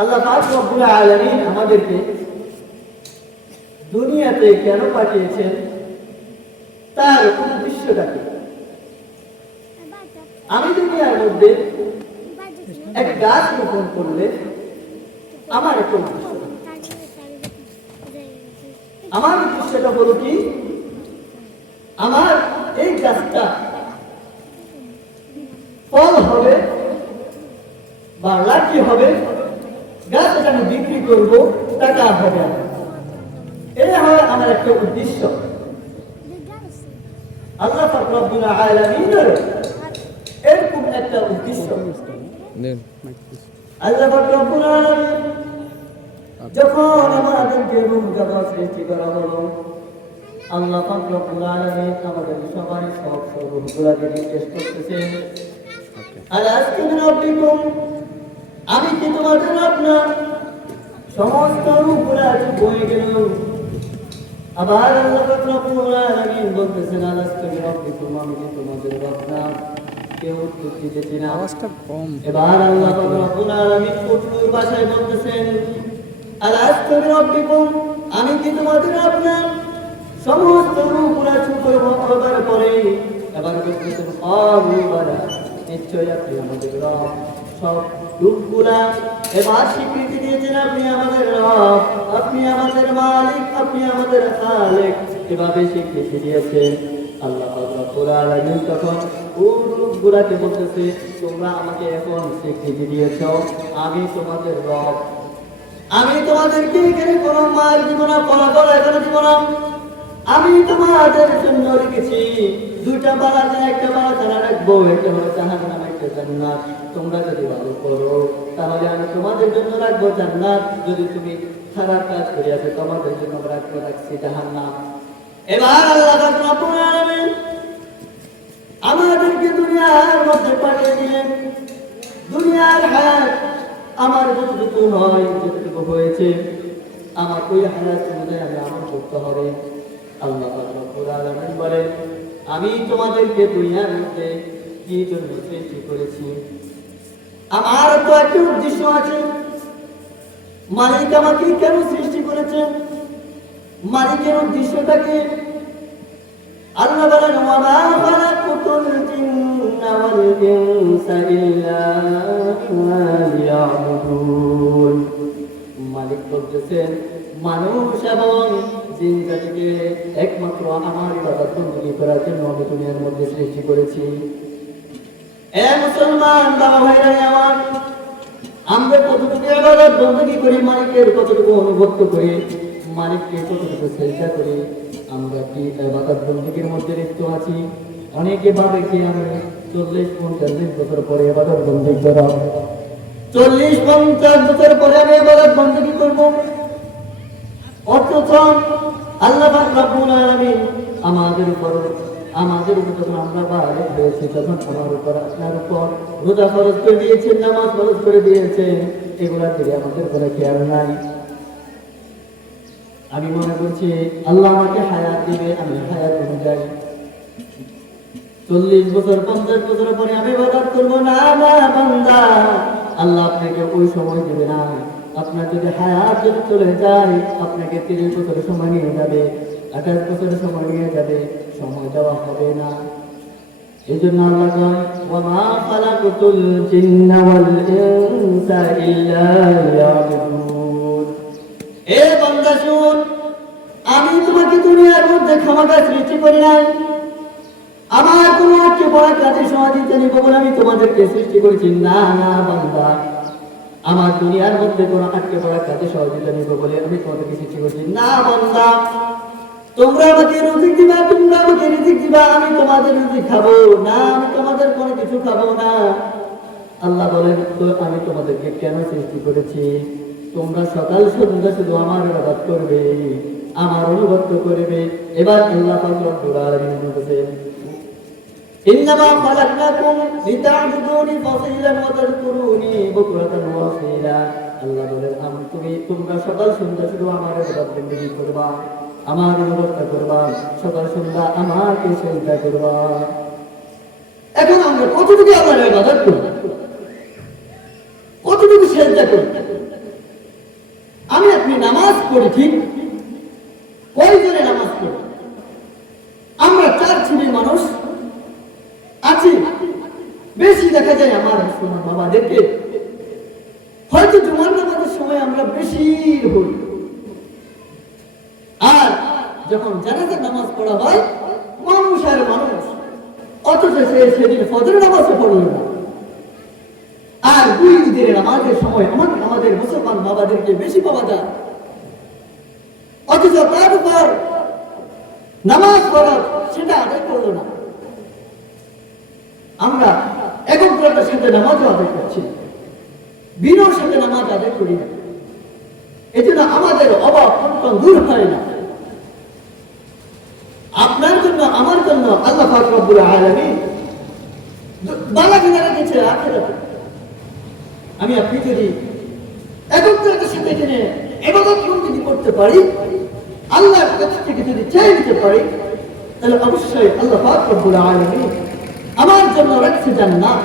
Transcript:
আল্লাহ পাক রব্বুল আলামিন আমাদেরকে দুনিয়াতে কেন পাঠিয়েছেন তার উদ্দেশ্যটা কি? আমি দুনিয়ার মধ্যে এক গাছ রোপণ করলে আমার একটা উদ্দেশ্য, আমার উদ্দেশ্যটা হলো কি, আমার এই গাছটা ফল হবে বা লাঠি হবে, গাছটা আমি বিক্রি করব, টাকা হবে, এই হয় আমার একটা উদ্দেশ্য। আল্লাহ পাক রব্বুল আলামিনের এরকম একটা উদ্দেশ্য। আল্লাহ পাক রব্বুল আলামিন যখন আমাদেরকে রূপ জগৎ সৃষ্টি করা হলো, আল্লাহ পাক রব্বুল আলামিন আমাদের সবাই সব রূপগুলোকে নির্দেশ করতেছেন, আলাস্তু বিরাব্বিকুম, আমি কি তোমাদের আপনার সমস্ত রূপগুলা হয়ে গেল। আবার আল্লাহ পাক রব্বুল আলামিন বলতেছেন, আলাস্তু বিরাব্বিকুম, আমি কি তোমাদের আপনার, কেউ উত্তর দিতেছে না, আওয়াজটা কম। এবার আল্লাহ পাক রব্বুল আলামিন কঠোর ভাষায় বলতেছেন, আলাস্তু বিরাব্বিকুম, আমি কি তোমাদের আপনার সমস্ত রূপগুলা হবার পরে এবার বলতেছেন, ক্বালু বালা, নিশ্চয়ই আপনি আমাদের রব। সব রূপগুলা এবার স্বীকৃতি দিয়েছেন, আপনি আমাদের রব, আপনি আমাদের মালিক, আপনি আমাদের খালেক, এভাবে স্বীকৃতি দিয়েছেন। আল্লাহ পাক রব্বুল আলামিন তখন ওই রূপগুলাকে বলতেছে, তোমরা আমাকে এখন স্বীকৃতি দিয়েছ, আমি তোমাদের রব, আমি তোমাদেরকে এখানে কোনো মার দিব না, ফলাফল এখানে দিব না, আমি তোমাদের জন্য রেখেছি দুইটা বালাখানা, একটা বালাখানা রাখবো, একটা হলো জাহান্নাম, একটা জান্নাত। তোমরা যদি ভালো করো তাহলে আমি তোমাদের জন্য রাখবো জান্নাত, যদি তুমি খারাপ কাজ করে আছে তোমাদের জন্য রাখছি জাহান্নাম। এবার আল্লাহ পাক রব্বুল আলামিন আমাদেরকে দুনিয়ার মধ্যে পাঠিয়ে দিলেন। দুনিয়ার হায়াত আমার যতটুকু হয়, যতটুকু হয়েছে, আমার ওই হায়াত অনুযায়ী আমি আমল করতে হবে। আল্লাহ পাক রব্বুল আলামিন বলেন, আমি তোমাদেরকে দুনিয়ার মধ্যে কি জন্য সৃষ্টি করেছি, আমার তো একটা উদ্দেশ্য আছে। মালিক আমাকে কেন সৃষ্টি করেছেন, মালিকের উদ্দেশ্যটা কি? আল্লাহ বলেন, ওয়া মা খালাকতুল জিন্না ওয়াল ইনসা ইল্লা লিয়াবুদুন। মালিক বলতেছেন, মানুষ এবং জিন জাতিকে একমাত্র আমার ইবাদত বندگی করার জন্য আমি দুনিয়ার মধ্যে সৃষ্টি করেছি। এ মুসলমান বাবা ভাইরা আমার, আমরা কতটুকু ইবাদত বندگی করি, মালিকের কতটুকু অনুভব করি, মালিককে কতটুকু সেজদা করি, আমরা কি ইবাদত বندگির মধ্যে লিপ্ত আছি? অনেকে ভাবে কি আমি 40-45 বছর পরে ইবাদত বندگی করব, 40-50 বছর পরে আমি ইবাদত বندگی করব। অথচ আল্লাহ পাক রব্বুল আলামিন আমাদের উপর যখন আমরা বালিগ হয়েছি, তখন আমার উপর, আপনার উপর রোজা ফরজ করে দিয়েছেন, নামাজ ফরজ করে দিয়েছেন, এগুলা থেকে আমাদের কোনো খেয়াল নাই। আমি মনে করছি আল্লাহ আমাকে হায়াত দিবে, আমি হায়াত অনুযায়ী 40 বছর 50 বছর পরে আমি ইবাদত করব। না না বান্দা, আল্লাহ আপনাকে ওই সময় দিবে না। আপনার যদি হায়াত যদি চলে যায়, আপনাকে 30 বছর সময় নিয়ে যাবে, 28 বছর সময় নিয়ে যাবে, সময় দেওয়া হবে না। এই জন্য আল্লাহ কয়, ওয়া মা খালাকতুল জিন্না ওয়াল ইনসা ইল্লা লিয়াবুদুন। এ বান্দা শুন, আমি তোমাকে দুনিয়ার মধ্যে খামাখা সৃষ্টি করি নাই, আমার কোনো একটা বড় কাজে সহযোগিতা নিব বলে আমি তোমাদেরকে সৃষ্টি করেছি। না না বান্দা, আমার দুনিয়ার মধ্যে কোনো একটা বড় কাজে সহযোগিতা নিব বলে আমি তোমাদেরকে সৃষ্টি করেছি না। বান্দা, তোমরা আমাকে রিজিক দিবা, তোমরা আমাকে রিজিক দিবা, আমি তোমাদের রিজিক খাবো না, আমি তোমাদের কোনো কিছু খাবো না। আল্লাহ বলেন, তো আমি তোমাদেরকে কেন সৃষ্টি করেছি? তোমরা সকাল সন্ধ্যা শুধু আমার ইবাদত করবে, আমার অনুগত করবে। এবার আল্লাহ পাক রব্বুল আলামিন বলেছেন, ইন্নামা খালাকনাকুম লিতা'বুদুনি ফাসিলান ওয়া তাযকুরুনি বুকরাতান ওয়া আসীলা। আল্লাহ বলেন, তোমরা সকাল সন্ধ্যা শুধু আমার ইবাদত বندگی করবা, আমার অনুগত করবা, সকাল সন্ধ্যা আমাকে সিজদা করবা। এখন আমরা কতটুকু আল্লাহর ইবাদত করি, কতটুকু সিজদা করি? পড়ি ঠিক, কয়জনে নামাজ পড়ি? আমরা 4 শ্রেণীর মানুষ আছি। বেশি দেখা যায় আমার মুসলমান বাবাদেরকে, হয়তো জুমার নামাজের সময় আমরা বেশি হই, আর যখন জানাজার নামাজ পড়া হয় মানুষ আর মানুষ, অথচ সে সেদিন ফজরের নামাজও পড়ল না। আর 2 ঈদের নামাজের সময় আমাদের মুসলমান বাবাদেরকে বেশি পাওয়া যায়, অথচ তার উপর নামাজ ফরজ সেটা আদায় করলো না। আমরা একগ্রতার সাথে নামাজ আদায় করছি, বিনয়ের সাথে নামাজ আদায় করি না। এজন্য আমাদের অভাব অনটন দূর হয় না। আপনার জন্য আমার জন্য আল্লাহ পাক রব্বুল আলামিন বালাখানা রেখেছে আখিরাতে। আমি আপনি যদি একগ্রতার সাথে জেনে ইবাদত বন্দেগী করতে পারি, আল্লাহর কাছ থেকে যদি চেয়ে নিতে পারি, তাহলে অবশ্যই আল্লাহ পাক রব্বুল আলামিন আমার জন্য রাখছে জান্নাত।